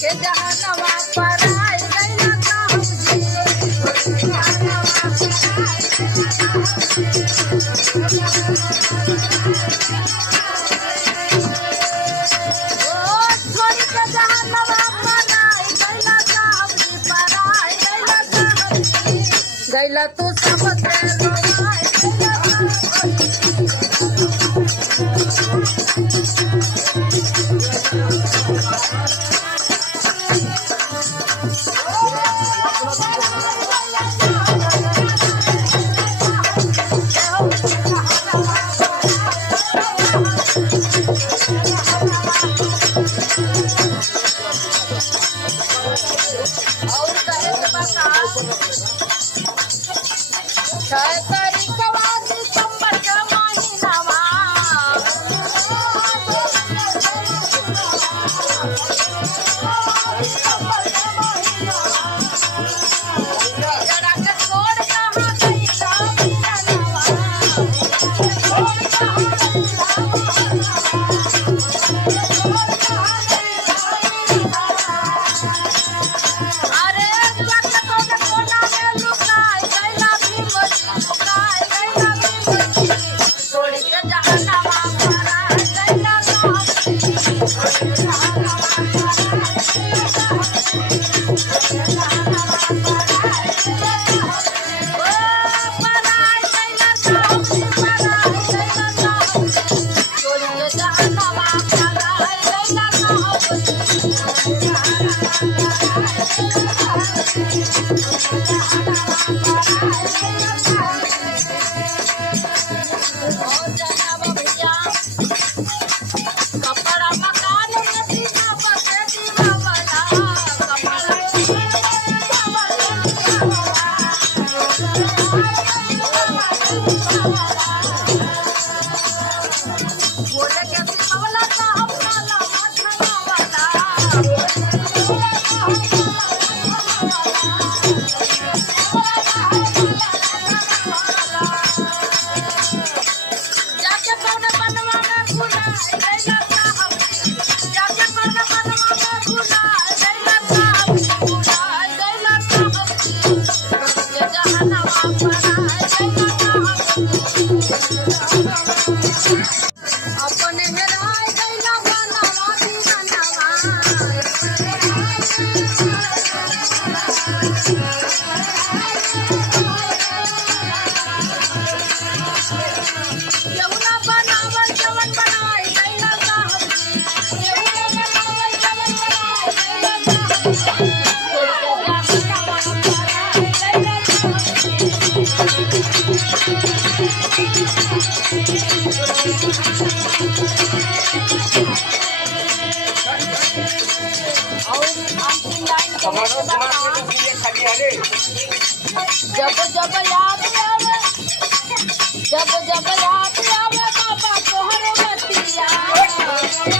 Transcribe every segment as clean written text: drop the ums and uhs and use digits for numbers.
के जहनवा पर आई गइला साहब गैला तू सब जब जब याद आवे बाबा तोहर बतिया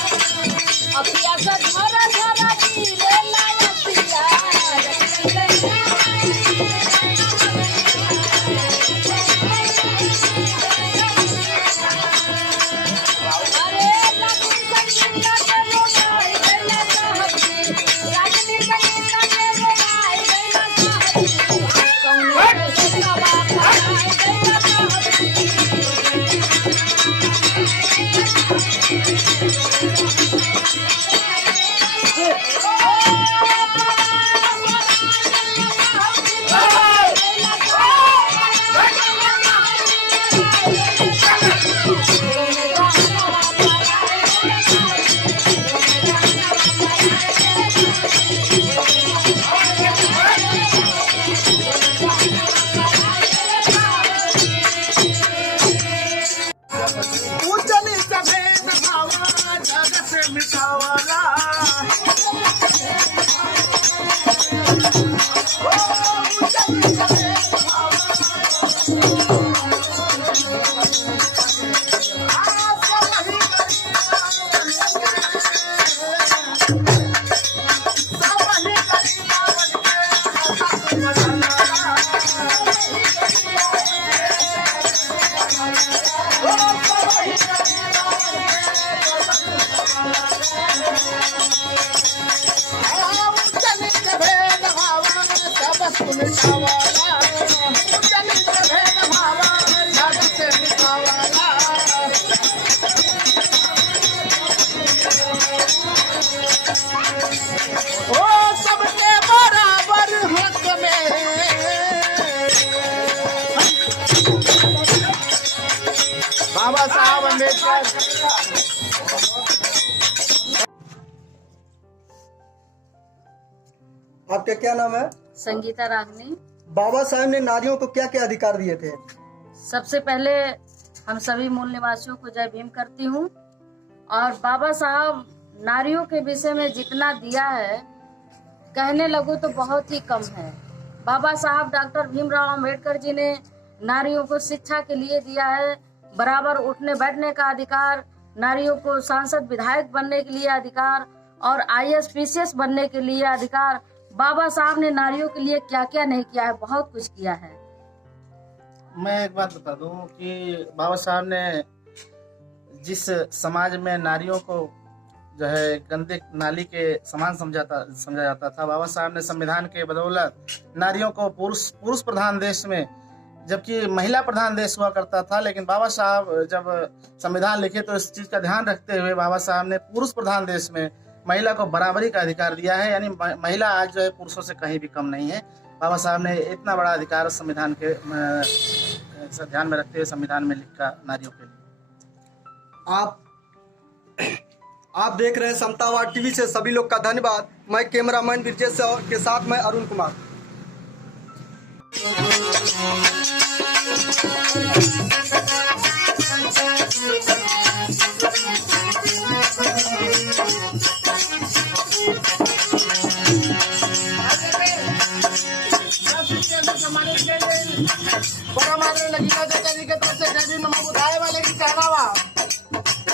अपिया से झरा झरा गिरे लायतिया आपका क्या नाम है? संगीता रागनी। बाबा साहब ने नारियों को क्या क्या अधिकार दिए थे? सबसे पहले हम सभी मूल निवासियों को जय भीम करती हूँ। और बाबा साहब नारियों के विषय में जितना दिया है कहने लगो तो बहुत ही कम है। बाबा साहब डॉक्टर भीमराव अंबेडकर जी ने नारियों को शिक्षा के लिए दिया है, बराबर उठने बैठने का अधिकार, नारियों को सांसद विधायक बनने के लिए अधिकार और IAS PCS बनने के लिए अधिकार। बाबा साहब ने नारियों के लिए क्या क्या नहीं किया है, बहुत कुछ किया है। मैं एक बात बता दूं कि बाबा साहब ने जिस समाज में नारियों को जो है गंदे नाली के समान समझा जाता था, बाबा साहब ने संविधान के बदौलत नारियों को पुरुष प्रधान देश में, जबकि महिला प्रधान देश हुआ करता था, लेकिन बाबा साहब जब संविधान लिखे तो इस चीज का ध्यान रखते हुए बाबा साहब ने पुरुष प्रधान देश में महिला को बराबरी का अधिकार दिया है। यानी महिला आज जो है पुरुषों से कहीं भी कम नहीं है। बाबा साहब ने इतना बड़ा अधिकार संविधान के ध्यान में रखते हुए संविधान में लिखा नारियों के लिए। आप देख रहे हैं समतावाद टीवी से सभी लोग का धन्यवाद। मैं कैमरामैन ब्रिजेश के साथ मैं अरुण कुमार।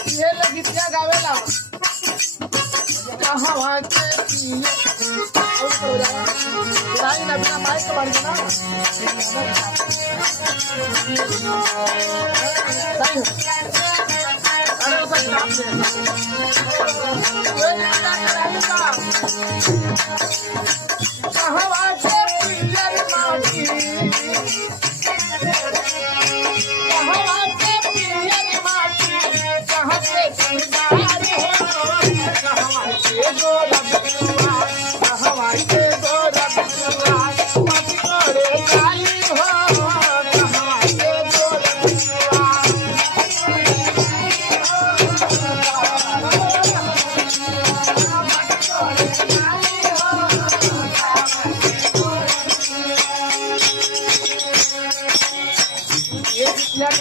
ये लगितिया गावेला कहाँ के बुराई ना बिना माइक बढ़ गया अरे उसे काम दे कहाँ के पियर माटी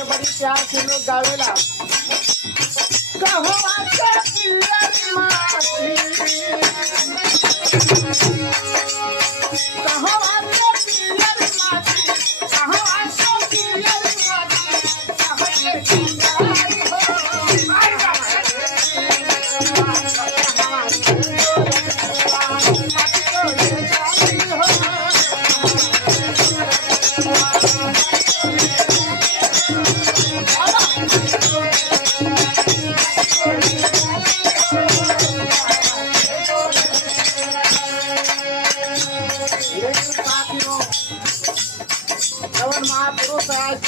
बड़ी प्यार से लोग गावेला महापुरुष आज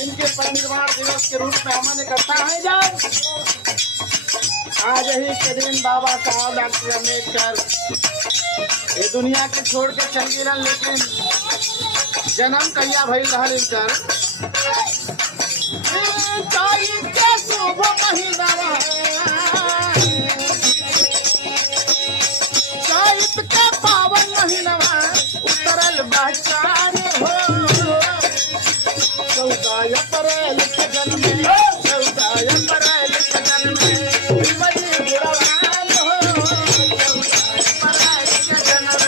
इनके परिनिर्वाण दिवस के रूप में हमने इकट्ठा है। जब आज ही के दिन बाबा साहब डॉक्टर अम्बेडकर ये दुनिया के छोड़ के चल गिरन, लेकिन जन्म कहिया भइल रहल इनकर शुभ महीना चैत के पावन महीना उतरल बहचान हो 14 अप्रैल के जन्म में 14 अप्रैल के जन्म में बड़ी बुढ़ान हो 14 अप्रैल के जन्म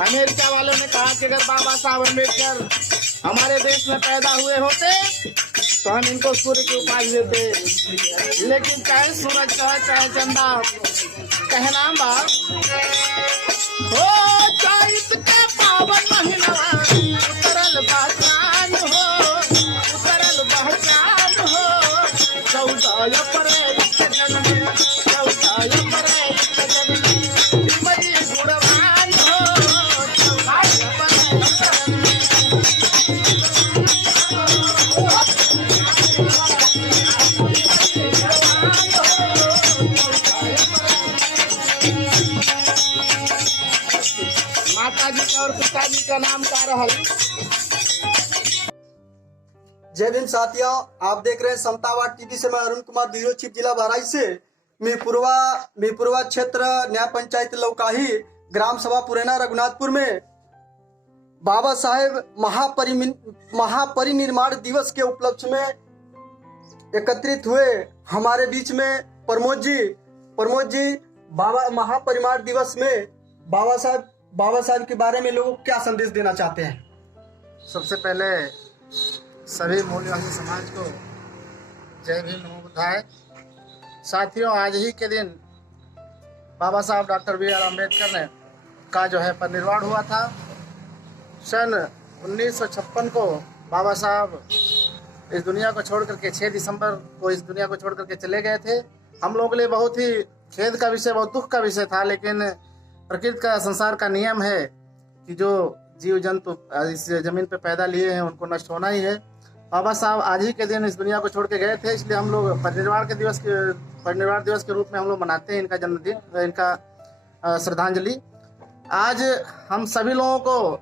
अमेरिका वालों ने कहा कि अगर बाबा साहब अम्बेडकर हमारे देश में पैदा हुए होते तो हम इनको सूर्य की उपाधि देते, लेकिन चाहे सूरज का चाहे चंदा कहना बाप हो चैत के पावन महीना उतरल बहचान हो उतरल माता जी का और पिताजी का नाम का रहल। जय भीम साथियों, आप देख रहे हैं समतावाद टीवी से। मैं अरुण कुमार, ब्यूरो चीफ, जिला बहराइच से। मिरपुरवा क्षेत्र न्याय पंचायत लौकाही ग्राम सभा पुरैना रघुनाथपुर में बाबा साहेब महापरिनिर्वाण दिवस के उपलक्ष्य में एकत्रित हुए। हमारे बीच में प्रमोद जी बाबा महापरिनिर्वाण दिवस में बाबा साहब के बारे में लोगों को क्या संदेश देना चाहते हैं? सबसे पहले सभी मूल निवासी समाज को जय भीम नमो बुद्धाय। साथियों, आज ही के दिन बाबा साहब डॉक्टर B.R. अम्बेडकर ने का जो है परिनिर्वाण हुआ था। सन 1956 को बाबा साहब इस दुनिया को छोड़ करके 6 दिसंबर को इस दुनिया को छोड़ करके चले गए थे। हम लोगों के लिए बहुत ही खेद का विषय, बहुत दुख का विषय था, लेकिन प्रकृति का, संसार का नियम है कि जो जीव जंतु इस जमीन पे पैदा लिए हैं उनको नष्ट होना ही है। बाबा साहब आज ही के दिन इस दुनिया को छोड़ के गए थे, इसलिए हम लोग परिनिर्वाण दिवस के रूप में हम लोग मनाते हैं इनका जन्मदिन, इनका श्रद्धांजलि। आज हम सभी लोगों को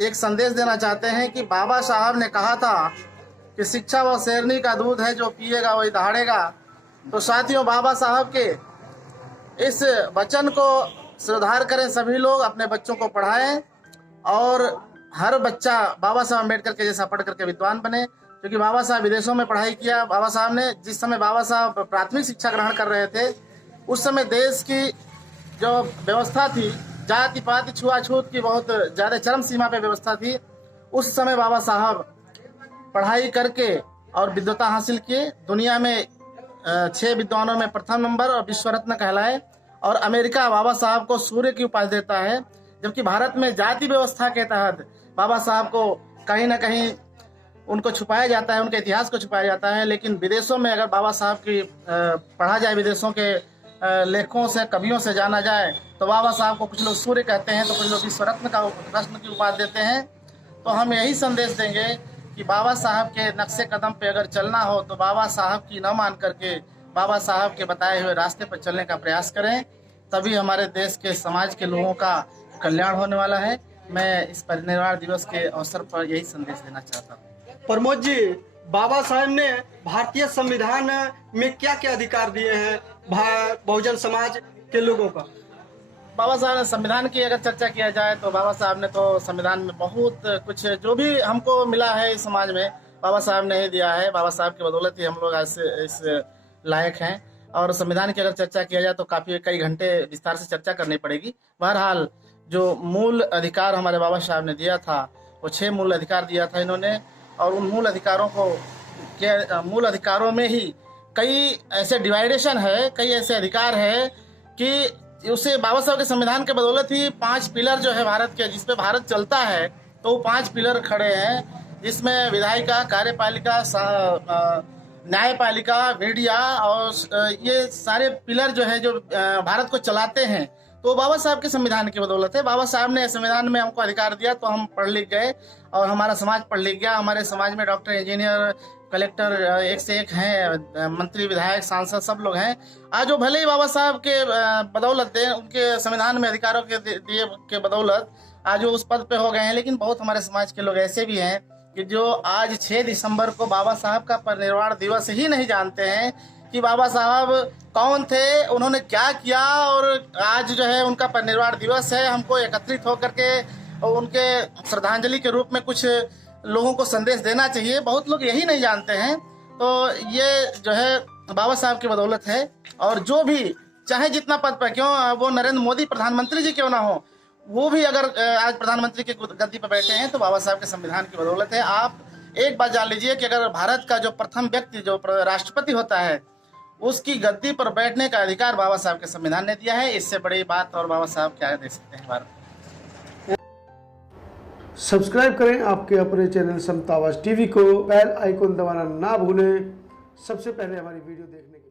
एक संदेश देना चाहते हैं कि बाबा साहब ने कहा था कि शिक्षा वो शेरनी का दूध है, जो पिएगा वही दहाड़ेगा। तो साथियों, बाबा साहब के इस वचन को सुधार करें, सभी लोग अपने बच्चों को पढ़ाएं और हर बच्चा बाबा साहब अम्बेडकर के जैसा पढ़ करके विद्वान बने। क्योंकि बाबा साहब विदेशों में पढ़ाई किया। बाबा साहब ने जिस समय बाबा साहब प्राथमिक शिक्षा ग्रहण कर रहे थे, उस समय देश की जो व्यवस्था थी, जाति पाति छुआछूत की बहुत ज़्यादा चरम सीमा पे व्यवस्था थी। उस समय बाबा साहब पढ़ाई करके और विद्वता हासिल किए। दुनिया में 6 विद्वानों में प्रथम नंबर और विश्व रत्न कहलाए। और अमेरिका बाबा साहब को सूर्य की उपाधि देता है, जबकि भारत में जाति व्यवस्था के तहत बाबा साहब को कहीं ना कहीं उनको छुपाया जाता है, उनके इतिहास को छुपाया जाता है। लेकिन विदेशों में अगर बाबा साहब की पढ़ा जाए, विदेशों के लेखकों से, कवियों से जाना जाए, तो बाबा साहब को कुछ लोग सूर्य कहते हैं, तो कुछ लोग विश्व रत्न की उपाधि देते हैं। तो हम यही संदेश देंगे कि बाबा साहब के नक्शे कदम पे अगर चलना हो तो बाबा साहब की न मान करके बाबा साहब के बताए हुए रास्ते पर चलने का प्रयास करें, तभी हमारे देश के समाज के लोगों का कल्याण होने वाला है। मैं इस परिनिर्वाण दिवस के अवसर पर यही संदेश देना चाहता हूँ। प्रमोद जी, बाबा साहब ने भारतीय संविधान में क्या क्या अधिकार दिए हैं बहुजन समाज के लोगों का? बाबा साहब ने संविधान की अगर चर्चा किया जाए तो बाबा साहब ने तो संविधान में बहुत कुछ जो भी हमको मिला है इस समाज में, बाबा साहब ने ही दिया है। बाबा साहब की बदौलत ही हम लोग आज इस लायक हैं। और संविधान की अगर चर्चा किया जाए तो कई घंटे विस्तार से चर्चा करनी पड़ेगी। बहरहाल, जो मूल अधिकार हमारे बाबा साहब ने दिया था, वो 6 मूल अधिकार दिया था इन्होंने। और उन मूल अधिकारों में ही कई ऐसे डिवाइडेशन है, कई ऐसे अधिकार है कि उसे बाबा साहब के संविधान के बदौलत ही 5 पिलर जो है भारत के, जिसपे भारत चलता है, तो वो 5 पिलर खड़े हैं, जिसमें विधायिका, कार्यपालिका, न्यायपालिका, मीडिया और ये सारे पिलर जो है जो भारत को चलाते हैं, तो बाबा साहब के संविधान की बदौलत है। बाबा साहब ने संविधान में हमको अधिकार दिया तो हम पढ़ लिख गए और हमारा समाज पढ़ लिख गया। हमारे समाज में डॉक्टर, इंजीनियर, कलेक्टर एक से एक हैं, मंत्री, विधायक, सांसद सब लोग हैं। आज वो भले ही बाबा साहब के बदौलत उनके संविधान में अधिकारों के दिए के बदौलत आज वो उस पद पे हो गए हैं, लेकिन बहुत हमारे समाज के लोग ऐसे भी हैं कि जो आज 6 दिसंबर को बाबा साहब का परिनिर्वाण दिवस ही नहीं जानते हैं कि बाबा साहब कौन थे, उन्होंने क्या किया। और आज जो है उनका परिनिर्वाण दिवस है, हमको एकत्रित होकर के उनके श्रद्धांजलि के रूप में कुछ लोगों को संदेश देना चाहिए। बहुत लोग यही नहीं जानते हैं। तो ये जो है बाबा साहब की बदौलत है। और जो भी चाहे जितना पद पर, क्यों वो नरेंद्र मोदी प्रधानमंत्री जी क्यों ना हो, वो भी अगर आज प्रधानमंत्री की गद्दी पर बैठे हैं तो बाबा साहब के संविधान की बदौलत है। आप एक बात जान लीजिए कि अगर भारत का जो प्रथम व्यक्ति, जो राष्ट्रपति होता है, उसकी गद्दी पर बैठने का अधिकार बाबा साहब के संविधान ने दिया है। इससे बड़ी बात और बाबा साहब क्या दे सकते हैं भारत। सब्सक्राइब करें आपके अपने चैनल समतावाद टीवी को, बेल आइकन दबाना ना भूलें सबसे पहले हमारी वीडियो देखने के लिए।